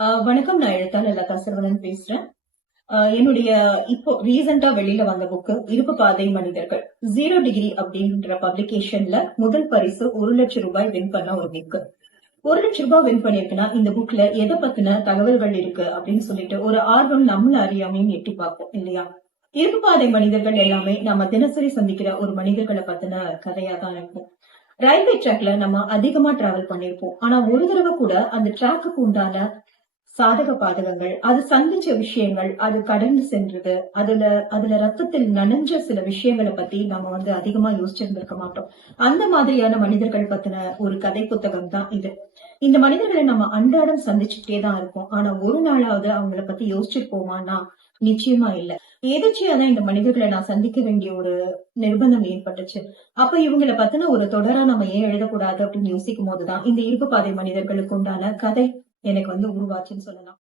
ஆஹ் வணக்கம் நான் எழுத்தாளர் லதா சரவணன் பேசுறேன். ஆஹ் என்னுடைய இப்போ ரீசெண்டா வெளியில வந்த புக்கு இருப்பு பாதை மனிதர்கள் ஜீரோ டிகிரி அப்படின்ற பப்ளிகேஷன்ல முதல் பரிசு ஒரு லட்சம் ரூபாய் வின் பண்ண ஒரு புக்கு ஒரு லட்சம் ரூபாய் வின் பண்ணிருக்குன்னா இந்த புக்ல எதை பத்தின தகவல்கள் இருக்கு அப்படின்னு சொல்லிட்டு ஒரு ஆர்வம் நம்மள அறியாமையும் எட்டி பார்ப்போம் இல்லையா? இருப்பு பாதை மனிதர்கள் எல்லாமே நம்ம தினசரி சந்திக்கிற ஒரு மனிதர்களை பத்தின கதையா தான் இருக்கும். ரயில்வே ட்ராக்ல நம்ம அதிகமா டிராவல் பண்ணிருப்போம். ஆனா ஒரு தடவை கூட அந்த ட்ராக்குக்கு உண்டான சாதக பாதகங்கள் அது சந்திச்ச விஷயங்கள் அது கடந்து சென்றது. அதுல அதுல ரத்தத்தில் நனைஞ்ச சில விஷயங்களை பத்தி நம்ம வந்து அதிகமா யோசிச்சிருந்திருக்க மாட்டோம். அந்த மாதிரியான மனிதர்கள் பத்தின ஒரு கதை புத்தகம் தான் இது. இந்த மனிதர்களை நம்ம அன்றாடம் சந்திச்சுட்டே தான் இருக்கோம். ஆனா ஒரு நாளாவது அவங்கள பத்தி யோசிச்சிருப்போமானா நிச்சயமா இல்ல. எதிர்ச்சியா தான் இந்த மனிதர்களை நான் சந்திக்க வேண்டிய ஒரு நிர்பந்தம் ஏற்பட்டுச்சு. அப்ப இவங்களை பத்தின ஒரு தொடரா நம்ம ஏன் எழுதக்கூடாது அப்படின்னு யோசிக்கும் போதுதான் இந்த இருப்பு பாதை மனிதர்களுக்கு உண்டான கதை எனக்கு வந்து உருவாச்சுன்னு சொல்லலாம்.